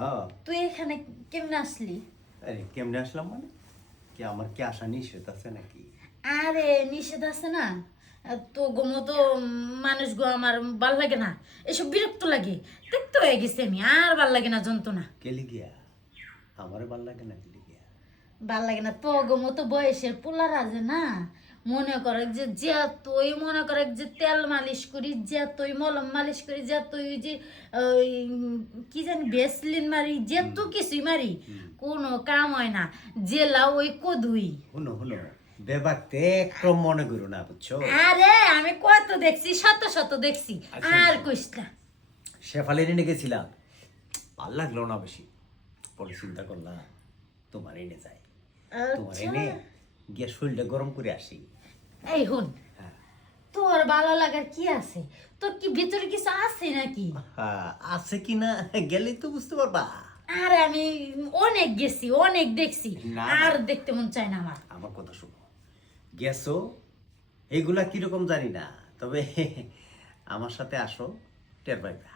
হ্যাঁ। তুই এখানে কেমনে আসলি? আরে কেমনে আসলাম মানে কি আমার কি আসা নিষেধ আছে নাকি? আরে নিষেধ আছে না, তো মতো মানুষ গো আমার ভাল লাগে না, এসব বিরক্ত লাগে, দেখতে হয়ে গেছে আমি, আর ভাল লাগে না যন্ত্রণা। কেলি গিয়া আমারে ভাল লাগে না কেলি গিয়া? ভাল লাগে না তো মতো বয়সের পোলারা যে না, মনে করে যে যে তুই মনে করে যে তেল মালিশ করি, যে তুই মলম মালিশ করি, যে তুই যে ওই কি জানি ভেসলিন মারি, যে তো কিছুই মারি, কোনো কাম হয় না, জেলা ওই কদুই। শুনো শুনো, বেবাকতে একদম মনে করো না বুঝছো। আরে আমি কত দেখছি, শত শত দেখছি, আচ্ছা, আর আচ্ছা। কইস না। শেফালির এনে গেছিলাম, ভাল লাগলো না বেশি, পরে চিন্তা করলাম তোমার এনে যাই, তোমার আচ্ছা, এনে গিয়ে শরীরটা গরম করে আসি। এই হুন, হ্যাঁ। তোর ভালো লাগার কি আছে? তোর কি ভিতরে কিছু আছে নাকি? হ্যাঁ, আছে কি না গেলেই তো বুঝতে পারবা। আর আমি অনেক গেছি, অনেক দেখছি, না, আর না। দেখতে মন চায় না আমার। আমার কথা শোনো, গেছো এগুলা কিরকম জানি না, তবে আমার সাথে আসো, টের পাইবা।